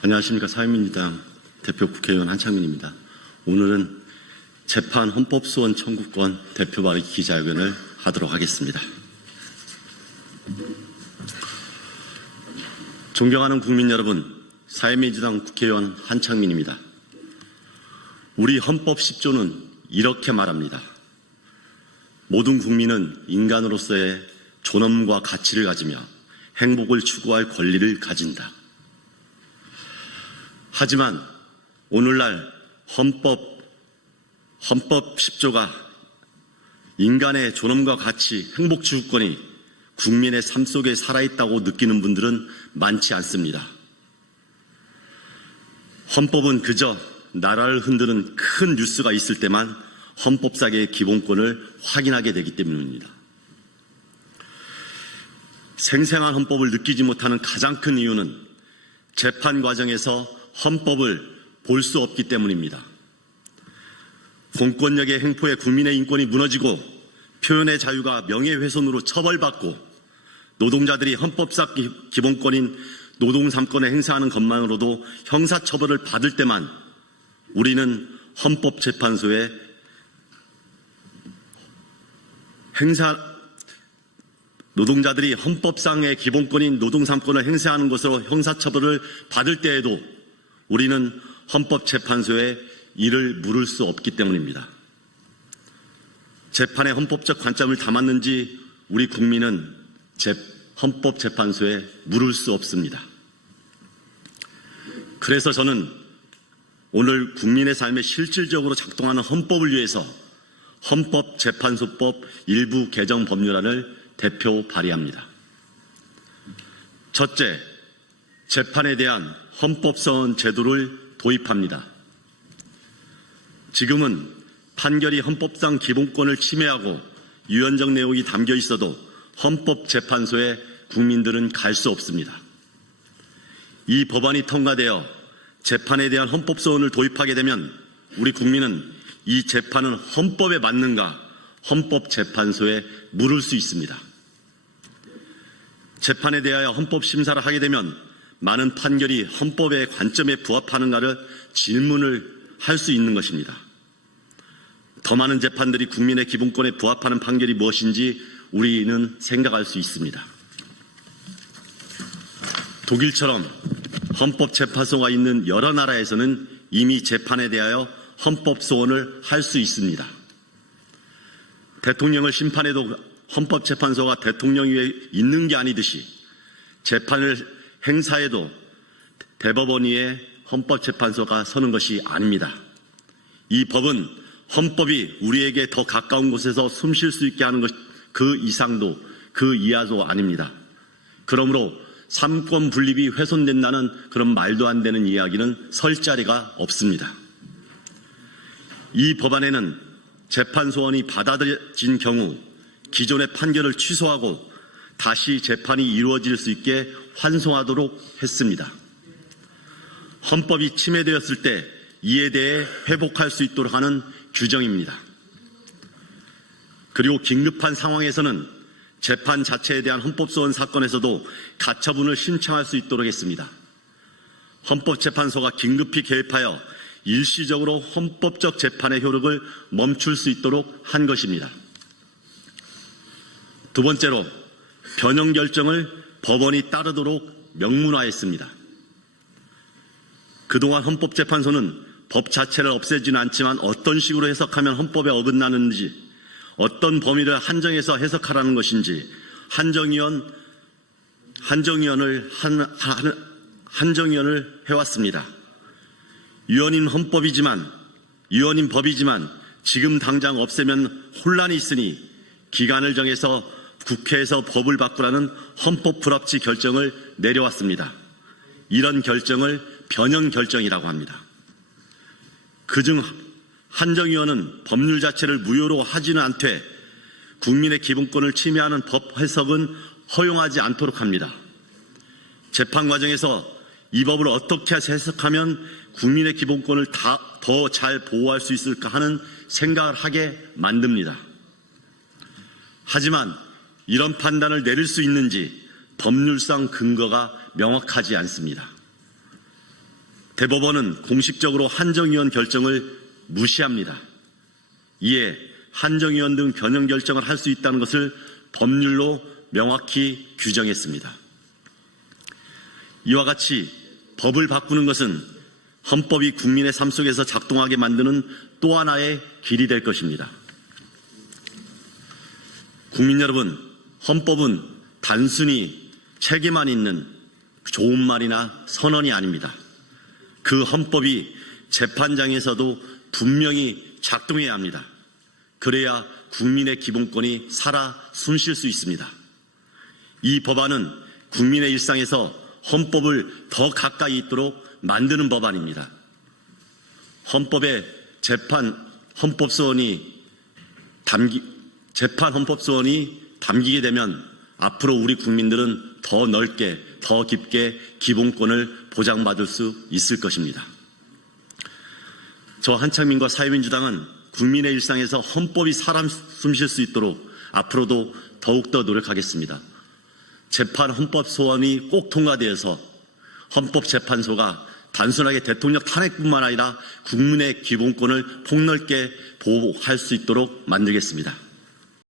안녕하십니까. 사회민주당 대표 국회의원 한창민입니다. 오늘은 재판 헌법소원 청구권 대표 발의 기자회견을 하도록 하겠습니다. 존경하는 국민 여러분, 사회민주당 국회의원 한창민입니다. 우리 헌법 10조는 이렇게 말합니다. 모든 국민은 인간으로서의 존엄과 가치를 가지며 행복을 추구할 권리를 가진다. 하지만 오늘날 헌법 10조가 인간의 존엄과 가치, 행복 추구권이 국민의 삶 속에 살아있다고 느끼는 분들은 많지 않습니다. 헌법은 그저 나라를 흔드는 큰 뉴스가 있을 때만 헌법상의 기본권을 확인하게 되기 때문입니다. 생생한 헌법을 느끼지 못하는 가장 큰 이유는 재판 과정에서 헌법을 볼 수 없기 때문입니다. 공권력의 횡포에 국민의 인권이 무너지고 표현의 자유가 명예훼손으로 처벌받고 노동자들이 헌법상 기본권인 노동 3권을 행사하는 것만으로도 형사처벌을 받을 때만 우리는 헌법재판소에 노동자들이 헌법상의 기본권인 노동 3권을 행사하는 것으로 형사처벌을 받을 때에도 우리는 헌법재판소에 이를 물을 수 없기 때문입니다. 재판의 헌법적 관점을 담았는지 우리 국민은 헌법재판소에 물을 수 없습니다. 그래서 저는 오늘 국민의 삶에 실질적으로 작동하는 헌법을 위해서 헌법재판소법 일부 개정 법률안을 대표 발의합니다. 첫째, 재판에 대한 헌법소원 제도를 도입합니다. 지금은 판결이 헌법상 기본권을 침해하고 유연적 내용이 담겨 있어도 헌법재판소에 국민들은 갈 수 없습니다. 이 법안이 통과되어 재판에 대한 헌법소원을 도입하게 되면 우리 국민은 이 재판은 헌법에 맞는가 헌법재판소에 물을 수 있습니다. 재판에 대하여 헌법심사를 하게 되면 많은 판결이 헌법의 관점에 부합하는가를 질문을 할 수 있는 것입니다. 더 많은 재판들이 국민의 기본권에 부합하는 판결이 무엇인지 우리는 생각할 수 있습니다. 독일처럼 헌법재판소가 있는 여러 나라에서는 이미 재판에 대하여 헌법소원을 할 수 있습니다. 대통령을 심판해도 헌법재판소가 대통령 위에 있는 게 아니듯이 재판을 행사에도 대법원 위에 헌법재판소가 서는 것이 아닙니다. 이 법은 헌법이 우리에게 더 가까운 곳에서 숨 쉴 수 있게 하는 것, 그 이상도 그 이하도 아닙니다. 그러므로 삼권 분립이 훼손된다는 그런 말도 안 되는 이야기는 설 자리가 없습니다. 이 법안에는 재판소원이 받아들여진 경우 기존의 판결을 취소하고 다시 재판이 이루어질 수 있게 환송하도록 했습니다. 헌법이 침해되었을 때 이에 대해 회복할 수 있도록 하는 규정입니다. 그리고 긴급한 상황에서는 재판 자체에 대한 헌법소원 사건에서도 가처분을 신청할 수 있도록 했습니다. 헌법재판소가 긴급히 개입하여 일시적으로 헌법적 재판의 효력을 멈출 수 있도록 한 것입니다. 두 번째로 변형 결정을 법원이 따르도록 명문화했습니다. 그동안 헌법재판소는 법 자체를 없애지는 않지만 어떤 식으로 해석하면 헌법에 어긋나는지, 어떤 범위를 한정해서 해석하라는 것인지 한정위원을 해왔습니다. 유언인 법이지만 지금 당장 없애면 혼란이 있으니 기간을 정해서 국회에서 법을 바꾸라는 헌법 불합치 결정을 내려왔습니다. 이런 결정을 변형 결정이라고 합니다. 그중 한정위원은 법률 자체를 무효로 하지는 않되 국민의 기본권을 침해하는 법 해석은 허용하지 않도록 합니다. 재판 과정에서 이 법을 어떻게 해석하면 국민의 기본권을 더 잘 보호할 수 있을까 하는 생각을 하게 만듭니다. 하지만 이런 판단을 내릴 수 있는지 법률상 근거가 명확하지 않습니다. 대법원은 공식적으로 한정위원 결정을 무시합니다. 이에 한정위원 등 변형 결정을 할 수 있다는 것을 법률로 명확히 규정했습니다. 이와 같이 법을 바꾸는 것은 헌법이 국민의 삶 속에서 작동하게 만드는 또 하나의 길이 될 것입니다. 국민 여러분, 헌법은 단순히 책에만 있는 좋은 말이나 선언이 아닙니다. 그 헌법이 재판장에서도 분명히 작동해야 합니다. 그래야 국민의 기본권이 살아 숨쉴 수 있습니다. 이 법안은 국민의 일상에서 헌법을 더 가까이 있도록 만드는 법안입니다. 헌법에 재판 헌법소원이 담기게 되면 앞으로 우리 국민들은 더 넓게, 더 깊게 기본권을 보장받을 수 있을 것입니다. 저 한창민과 사회민주당은 국민의 일상에서 헌법이 살아 숨쉴 수 있도록 앞으로도 더욱더 노력하겠습니다. 재판 헌법 소원이 꼭 통과되어서 헌법재판소가 단순하게 대통령 탄핵뿐만 아니라 국민의 기본권을 폭넓게 보호할 수 있도록 만들겠습니다.